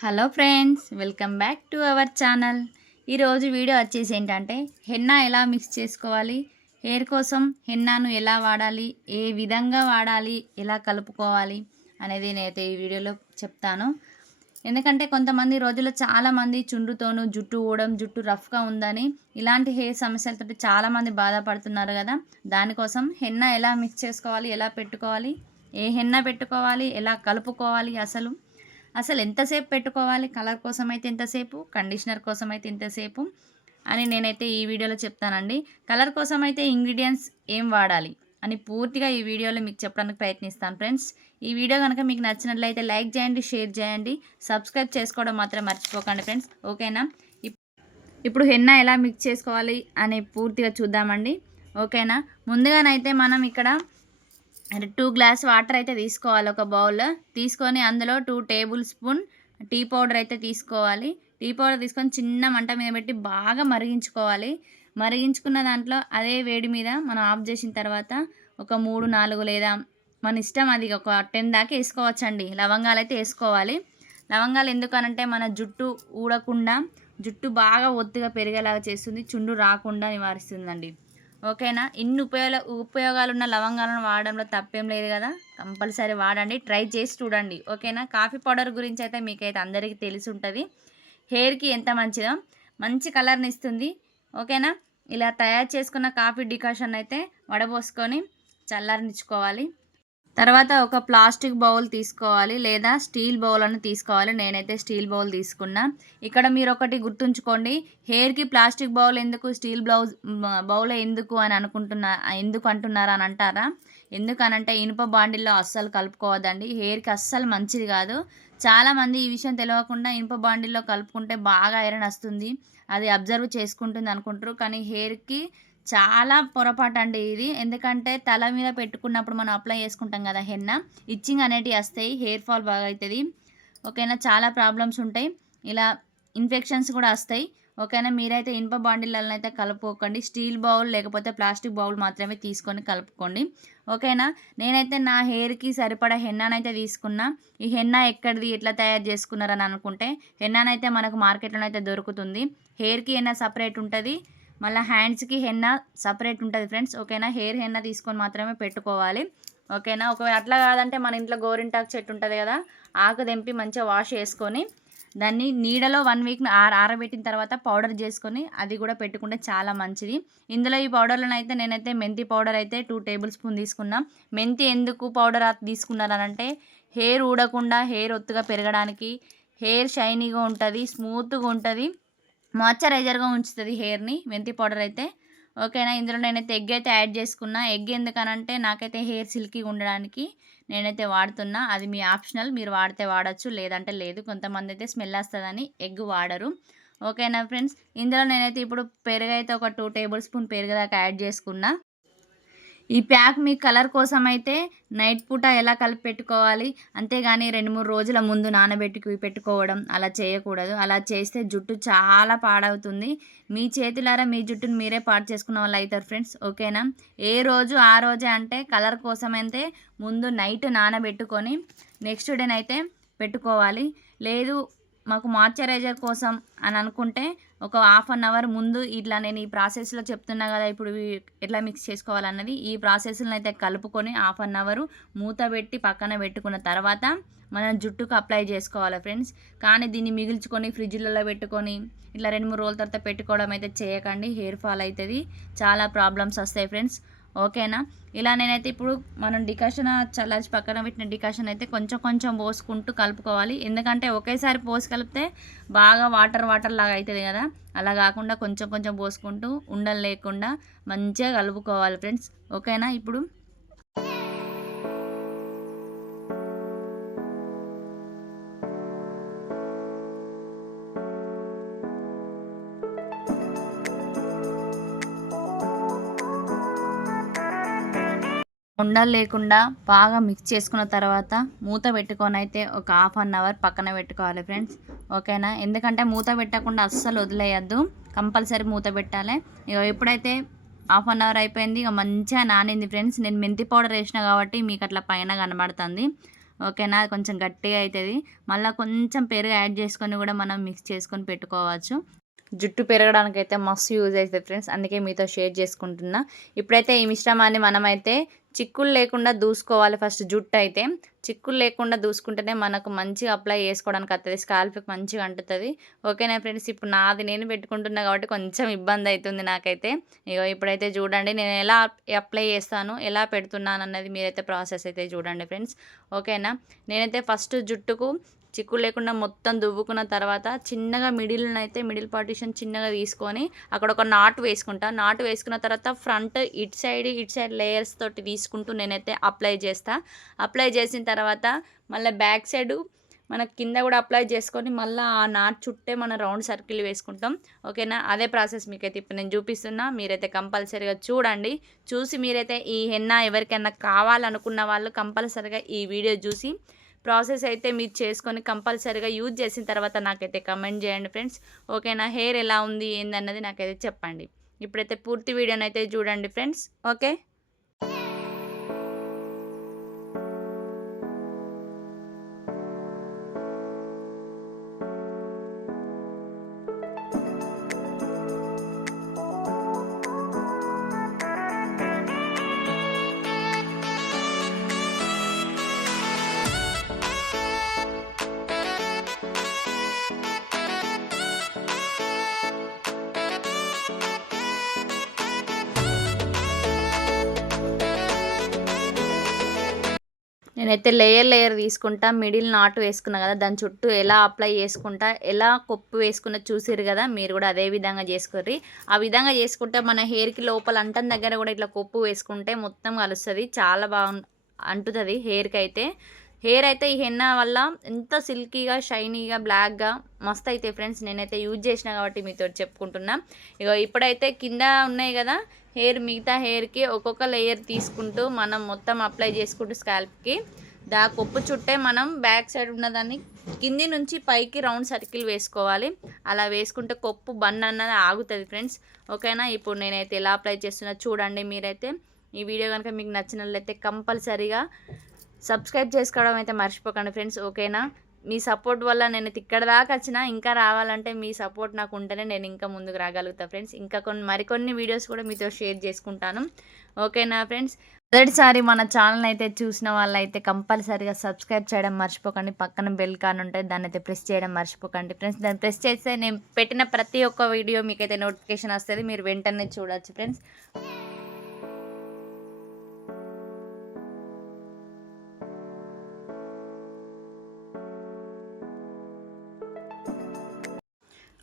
Hello friends, welcome back to our channel. ఈరోజు video వచ్చేసి ఏంటంటే హెన్నా ఎలా మిక్స్ చేసుకోవాలి, హెయిర్ కోసం హెన్నాను ఎలా వాడాలి, ఏ విధంగా వాడాలి, ఎలా కలుపుకోవాలి అనేది నేనైతే ఈ వీడియోలో చెప్తాను. ఎందుకంటే కొంతమంది రోజుల్లో చాలామంది చుండ్రుతోనూ జుట్టు ఊడడం, జుట్టు రఫ్గా ఉందని ఇలాంటి హెయిర్ సమస్యలతో చాలామంది బాధపడుతున్నారు కదా. దానికోసం హెన్నా ఎలా మిక్స్ చేసుకోవాలి, ఎలా పెట్టుకోవాలి, ఏ హెన్నా పెట్టుకోవాలి, ఎలా కలుపుకోవాలి, అసలు ఎంతసేపు పెట్టుకోవాలి, కలర్ కోసం అయితే ఎంతసేపు, కండిషనర్ కోసం అయితే ఎంతసేపు అని నేనైతే ఈ వీడియోలో చెప్తానండి. కలర్ కోసం అయితే ఇంగ్రీడియంట్స్ ఏం వాడాలి అని పూర్తిగా ఈ వీడియోలో మీకు చెప్పడానికి ప్రయత్నిస్తాను ఫ్రెండ్స్. ఈ వీడియో కనుక మీకు నచ్చినట్లయితే లైక్ చేయండి, షేర్ చేయండి, సబ్స్క్రైబ్ చేసుకోవడం మాత్రం మర్చిపోకండి ఫ్రెండ్స్, ఓకేనా. ఇప్పుడు హెన్నా ఎలా మిక్స్ చేసుకోవాలి అని పూర్తిగా చూద్దామండి, ఓకేనా. ముందుగానైతే మనం ఇక్కడ 2 గ్లాస్ వాటర్ అయితే తీసుకోవాలి. ఒక బౌల్ తీసుకొని అందులో 2 టేబుల్ స్పూన్ టీ పౌడర్ అయితే తీసుకోవాలి. టీ పౌడర్ తీసుకొని చిన్న మంట మీద పెట్టి బాగా మరిగించుకోవాలి. మరిగించుకున్న దాంట్లో అదే వేడి మీద మనం ఆఫ్ చేసిన తర్వాత ఒక 3-4 లేదా మన ఇష్టం, అది ఒక 10 దాకా వేసుకోవచ్చండి. లవంగాలు అయితే వేసుకోవాలి. లవంగాలు ఎందుకనంటే మన జుట్టు ఊడకుండా, జుట్టు బాగా ఒత్తుగా పెరిగేలాగా చేస్తుంది, చుండు రాకుండా నివారిస్తుందండి, ఓకేనా. ఇన్ని ఉపయోగాలు ఉన్న లవంగాలను వాడడంలో తప్పేం లేదు కదా. కంపల్సరీ వాడండి, ట్రై చేసి చూడండి, ఓకేనా. కాఫీ పౌడర్ గురించి అయితే మీకైతే అందరికీ తెలిసి ఉంటుంది. హెయిర్కి ఎంత మంచిదో, మంచి కలర్ని ఇస్తుంది, ఓకేనా. ఇలా తయారు చేసుకున్న కాఫీ డికాషన్ అయితే వడబోసుకొని చల్లారనిచ్చుకోవాలి. తర్వాత ఒక ప్లాస్టిక్ బౌల్ తీసుకోవాలి లేదా స్టీల్ బౌల్ అని తీసుకోవాలి. నేనైతే స్టీల్ బౌల్ తీసుకున్నా. ఇక్కడ మీరు ఒకటి గుర్తుంచుకోండి, హెయిర్కి ప్లాస్టిక్ బౌల్ ఎందుకు, స్టీల్ బౌల్ ఎందుకు అని ఎందుకు అంటున్నారా అని అంటారా. ఎందుకనంటే ఇనుప బాండిల్లో అస్సలు కలుపుకోవద్దండి, హెయిర్కి అస్సలు మంచిది కాదు. చాలామంది ఈ విషయం తెలియకుండా ఇనుప బాండిల్లో కలుపుకుంటే బాగా ఐరన్ వస్తుంది, అది అబ్జర్వ్ చేసుకుంటుంది అనుకుంటారు. కానీ హెయిర్కి చాలా పొరపాటు అండి ఇది. ఎందుకంటే తల మీద పెట్టుకున్నప్పుడు మనం అప్లై చేసుకుంటాం కదా హెన్నా, ఇచ్చింగ్ అనేటివి వస్తాయి, హెయిర్ ఫాల్ బాగా అవుతుంది, ఓకేనా. చాలా ప్రాబ్లమ్స్ ఉంటాయి, ఇలా ఇన్ఫెక్షన్స్ కూడా వస్తాయి, ఓకేనా. మీరైతే ఇనుప బాండిళ్ళని అయితే కలుపుకోకండి, స్టీల్ బౌల్ లేకపోతే ప్లాస్టిక్ బౌల్ మాత్రమే తీసుకొని కలుపుకోండి, ఓకేనా. నేనైతే నా హెయిర్కి సరిపడా హెన్నానైతే తీసుకున్నా. ఈ హెన్నా ఎక్కడిది, ఎట్లా తయారు చేసుకున్నారని అనుకుంటే, హెన్నానైతే మనకు మార్కెట్లో అయితే దొరుకుతుంది. హెయిర్కి హెన్నా సపరేట్ ఉంటుంది, మళ్ళీ హ్యాండ్స్కి హెన్నా సపరేట్ ఉంటుంది ఫ్రెండ్స్, ఓకేనా. హెయిర్ హెన్నా తీసుకొని మాత్రమే పెట్టుకోవాలి, ఓకేనా. ఒకవేళ అట్లా కాదంటే మన ఇంట్లో గోరింటాకు చెట్టు ఉంటుంది కదా, ఆకు తెంపి మంచిగా వాష్ చేసుకొని దాన్ని నీడలో 1 వీక్ ఆరబెట్టిన తర్వాత పౌడర్ చేసుకొని అది కూడా పెట్టుకుంటే చాలా మంచిది. ఇందులో ఈ పౌడర్లను అయితే నేనైతే మెంతి పౌడర్ అయితే 2 టేబుల్ స్పూన్ తీసుకున్నా. మెంతి ఎందుకు పౌడర్ తీసుకున్నారనంటే హెయిర్ ఊడకుండా, హెయిర్ ఒత్తుగా పెరగడానికి, హెయిర్ షైనీగా ఉంటుంది, స్మూత్గా ఉంటుంది, మాయిశ్చరైజర్గా ఉంచుతుంది హెయిర్ని మెంతి పౌడర్ అయితే, ఓకేనా. ఇందులో నేనైతే ఎగ్ అయితే యాడ్ చేసుకున్నా. ఎగ్ ఎందుకనంటే నాకైతే హెయిర్ సిల్కీగా ఉండడానికి నేనైతే వాడుతున్నా. అది మీ ఆప్షనల్, మీరు వాడితే వాడచ్చు, లేదంటే లేదు. కొంతమంది అయితే స్మెల్ వస్తుందని ఎగ్ వాడరు, ఓకేనా ఫ్రెండ్స్. ఇందులో నేనైతే ఇప్పుడు పెరుగు అయితే ఒక 2 టేబుల్ స్పూన్ పెరుగు దాకా యాడ్ చేసుకున్నా. ఈ ప్యాక్ మీ కలర్ కోసం అయితే నైట్ పూట ఎలా కలిపి పెట్టుకోవాలి, అంతేగాని 2-3 రోజుల ముందు నానబెట్టి పెట్టుకోవడం అలా చేయకూడదు. అలా చేస్తే జుట్టు చాలా పాడవుతుంది. మీ చేతులారా మీ జుట్టుని మీరే పాడు చేసుకున్న వాళ్ళు అవుతారు ఫ్రెండ్స్, ఓకేనా. ఏ రోజు ఆ రోజే అంటే కలర్ కోసం అయితే ముందు నైట్ నానబెట్టుకొని నెక్స్ట్ డేనైతే పెట్టుకోవాలి. లేదు మాకు మాయిశ్చరైజర్ కోసం అని అనుకుంటే ఒక 1/2 అవర్ ముందు ఇట్లా నేను ఈ ప్రాసెస్లో చెప్తున్నా కదా, ఇప్పుడు ఎట్లా మిక్స్ చేసుకోవాలన్నది, ఈ ప్రాసెస్లను అయితే కలుపుకొని 1/2 అవర్ మూత పెట్టి పక్కన పెట్టుకున్న తర్వాత మనం జుట్టుకు అప్లై చేసుకోవాలి ఫ్రెండ్స్. కానీ దీన్ని మిగిల్చుకొని ఫ్రిడ్జ్లలో పెట్టుకొని ఇట్లా 2-3 రోజుల తర్వాత పెట్టుకోవడం అయితే చేయకండి, హెయిర్ ఫాల్ అవుతుంది, చాలా ప్రాబ్లమ్స్ వస్తాయి ఫ్రెండ్స్, ఓకేనా. ఇలా నేనైతే ఇప్పుడు మనం డికాషన్ చల్లార్చి పక్కన పెట్టిన డికాషన్ అయితే కొంచెం కొంచెం పోసుకుంటూ కలుపుకోవాలి. ఎందుకంటే ఒకేసారి పోసి కలిపితే బాగా వాటర్ లాగా అవుతుంది కదా, అలా కాకుండా కొంచెం కొంచెం పోసుకుంటూ ఉండలు లేకుండా మంచిగా కలుపుకోవాలి ఫ్రెండ్స్, ఓకేనా. ఇప్పుడు ఉండలు లేకుండా బాగా మిక్స్ చేసుకున్న తర్వాత మూత పెట్టుకొని అయితే ఒక 1/2 అవర్ పక్కన పెట్టుకోవాలి ఫ్రెండ్స్, ఓకేనా. ఎందుకంటే మూత పెట్టకుండా అస్సలు వదిలేయద్దు, కంపల్సరీ మూత పెట్టాలి. ఇక ఎప్పుడైతే 1/2 అవర్ అయిపోయింది, ఇక మంచిగా నానింది ఫ్రెండ్స్. నేను మెంతి పౌడర్ వేసిన కాబట్టి మీకు అట్లా పైన కనబడుతుంది, ఓకేనా, కొంచెం గట్టిగా అవుతుంది. మళ్ళీ కొంచెం పెరుగు యాడ్ చేసుకొని కూడా మనం మిక్స్ చేసుకొని పెట్టుకోవచ్చు. జుట్టు పెరగడానికైతే మస్తు యూజ్ అవుతుంది ఫ్రెండ్స్, అందుకే మీతో షేర్ చేసుకుంటున్నా. ఇప్పుడైతే ఈ మిశ్రమాన్ని మనమైతే చిక్కులు లేకుండా దూసుకోవాలి. ఫస్ట్ జుట్టు అయితే చిక్కులు లేకుండా దూసుకుంటేనే మనకు మంచిగా అప్లై చేసుకోవడానికి వస్తుంది, స్కాల్ప్కి మంచిగా అంటుతుంది. ఓకేనా ఫ్రెండ్స్, ఇప్పుడు నాది నేను పెట్టుకుంటున్నా కాబట్టి కొంచెం ఇబ్బంది అవుతుంది నాకైతే. ఇగో ఇప్పుడైతే చూడండి నేను ఎలా అప్లై చేస్తాను, ఎలా పెడుతున్నాను అన్నది మీరైతే ప్రాసెస్ అయితే చూడండి ఫ్రెండ్స్. ఓకేనా, నేనైతే ఫస్ట్ జుట్టుకు చిక్కులు లేకుండా మొత్తం దువ్వుకున్న తర్వాత చిన్నగా మిడిల్ పార్టీషన్ చిన్నగా తీసుకొని అక్కడ ఒక నాటు వేసుకుంటా. నాటు వేసుకున్న తర్వాత ఫ్రంట్ ఇటు సైడ్ లేయర్స్ తోటి తీసుకుంటూ నేనైతే అప్లై చేస్తా. అప్లై చేసిన తర్వాత మళ్ళీ బ్యాక్ సైడ్ మన కింద కూడా అప్లై చేసుకొని మళ్ళీ ఆ నాట్ చుట్టే మనం రౌండ్ సర్కిల్ వేసుకుంటాం. ఓకేనా, అదే ప్రాసెస్ మీకైతే ఇప్పుడు నేను చూపిస్తున్నా. మీరైతే కంపల్సరీగా చూడండి. చూసి మీరైతే ఈ హెన్నా ఎవరికైనా కావాలనుకున్న వాళ్ళు కంపల్సరీగా ఈ వీడియో చూసి ప్రాసెస్ అయితే మీరు చేసుకొని కంపల్సరీగా యూజ్ చేసిన తర్వాత నాకైతే కమెంట్ చేయండి ఫ్రెండ్స్. ఓకేనా, హెయిర్ ఎలా ఉంది ఏందన్నది నాకైతే చెప్పండి. ఇప్పుడైతే పూర్తి వీడియోని అయితే చూడండి ఫ్రెండ్స్. ఓకే, నేనైతే లేయర్ తీసుకుంటా. మిడిల్ నాటు వేసుకున్నా కదా, దాని చుట్టూ ఎలా అప్లై చేసుకుంటా, ఎలా కొప్పు వేసుకున్నా చూసిరు కదా, మీరు కూడా అదే విధంగా చేసుకోర్రి. ఆ విధంగా చేసుకుంటే మన హెయిర్కి లోపల అంటం దగ్గర కూడా ఇట్లా కొప్పు వేసుకుంటే మొత్తం కలుస్తుంది, చాలా బాగా అంటుతుంది హెయిర్కి అయితే. హెయిర్ అయితే ఈ హెన్నా వల్ల ఎంత సిల్కీగా షైనీగా బ్లాక్గా మస్తు అయితే ఫ్రెండ్స్. నేనైతే యూజ్ చేసిన కాబట్టి మీతో చెప్పుకుంటున్నా. ఇగో ఇప్పుడైతే కింద ఉన్నాయి కదా హెయిర్, మిగతా హెయిర్కి ఒక్కొక్క లేయర్ తీసుకుంటూ మనం మొత్తం అప్లై చేసుకుంటూ స్కాల్ప్కి కొప్పు చుట్టే మనం బ్యాక్ సైడ్ ఉన్నదాన్ని కింది నుంచి పైకి రౌండ్ సర్కిల్ వేసుకోవాలి. అలా వేసుకుంటే కొప్పు బన్ అన్నది ఆగుతుంది ఫ్రెండ్స్. ఓకేనా, ఇప్పుడు నేనైతే ఎలా అప్లై చేస్తున్నా చూడండి మీరైతే. ఈ వీడియో కనుక మీకు నచ్చినట్లయితే కంపల్సరీగా సబ్స్క్రైబ్ చేసుకోవడం అయితే మర్చిపోకండి ఫ్రెండ్స్. ఓకేనా, మీ సపోర్ట్ వల్ల నేను ఇక్కడ దాకా వచ్చినా, ఇంకా రావాలంటే మీ సపోర్ట్ నాకు ఉంటేనే నేను ఇంకా ముందుకు రాగలుగుతాను ఫ్రెండ్స్. ఇంకా మరికొన్ని వీడియోస్ కూడా మీతో షేర్ చేసుకుంటాను. ఓకేనా ఫ్రెండ్స్, మొదటిసారి మన ఛానల్ అయితే చూసిన వాళ్ళైతే కంపల్సరీగా సబ్స్క్రైబ్ చేయడం మర్చిపోకండి. పక్కన బెల్ కాన్ ఉంటుంది, దాన్ని అయితే ప్రెస్ చేయడం మర్చిపోకండి ఫ్రెండ్స్. దాన్ని ప్రెస్ చేస్తే నేను పెట్టిన ప్రతి ఒక్క వీడియో మీకైతే నోటిఫికేషన్ వస్తుంది, మీరు వెంటనే చూడవచ్చు ఫ్రెండ్స్.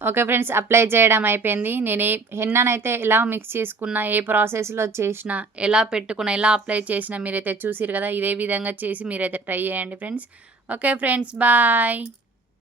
ఓకే ఫ్రెండ్స్, అప్లై చేయడం అయిపోయింది. నేను హెన్నానైతే ఎలా మిక్స్ చేసుకున్నా, ఏ ప్రాసెస్లో చేసినా, ఎలా పెట్టుకున్నా, ఎలా అప్లై చేసినా మీరైతే చూసిరు కదా, ఇదే విధంగా చేసి మీరైతే ట్రై చేయండి ఫ్రెండ్స్. Okay friends, bye.